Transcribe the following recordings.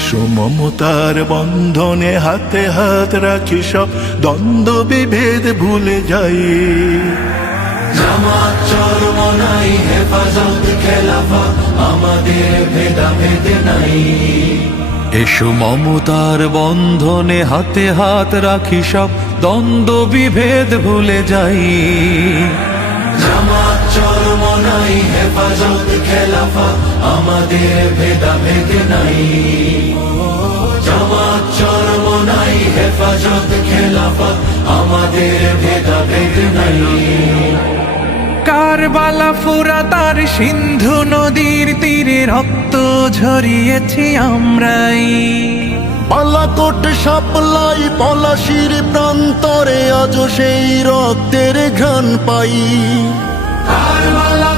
এসো মমতার বন্ধনে হাতে হাত রাখি সব দ্বন্দ্ব বিভেদ ভুলে যাই। জামাত হেফাজত খেলাফা আমাদের ভেদাভেদ নাই। এসো মমতার বন্ধনে হাতে হাত রাখি সব দ্বন্দ্ব বিভেদ ভুলে যাই। জামাত চরমনাই হেফাজত খেলাফা আমাদের ভেদাভেদ নাই। হেফাজত খেলাফা আমাদের ভেদাভেদ নাই। কারবালা ফুরা তার সিন্ধু নদীর তীরে রক্ত ঝরিয়েছি আমরাই। পালাকোট সাপলাই পলাশির প্রান্তরে আজ সেই রক্তের ঘ্রাণ পাই। কারবালা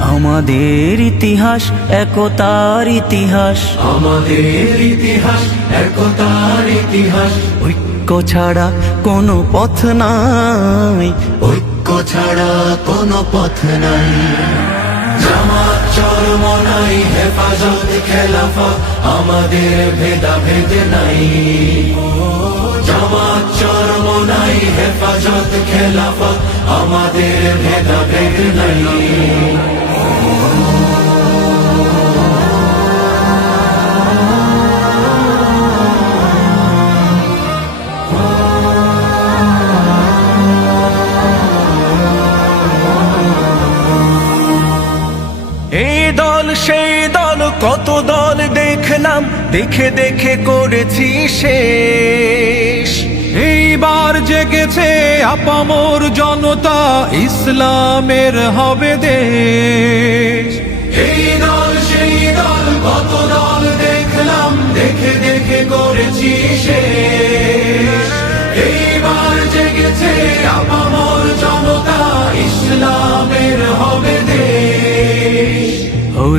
আমাদের ইতিহাস একতার ইতিহাস। আমাদের ইতিহাস একতার ইতিহাস। ঐক্য ছাড়া কোনো পথ নাই। ঐক্য ছাড়া কোনো পথ নাই। জামাত চরমনাই হেফাজত খেলাফা আমাদের ভেদাভেদ নাই। হেফাজত খেলাফা আমাদের ভেদাভেদ নাই। এই দল, সেই দল, কত দল দেখলাম, দেখে দেখে করেছি শেষ। এইবার জেগেছে আপামর জনতা, ইসলামের হবে দেশ। এই দল, সেই দল, কত দল দেখলাম, দেখে দেখে করেছি শেষ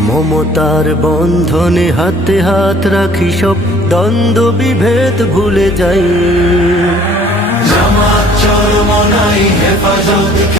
মমতার বন্ধনে হাতে হাত রাখি সব দ্বন্দ্ব বিভেদ ভুলে যাই।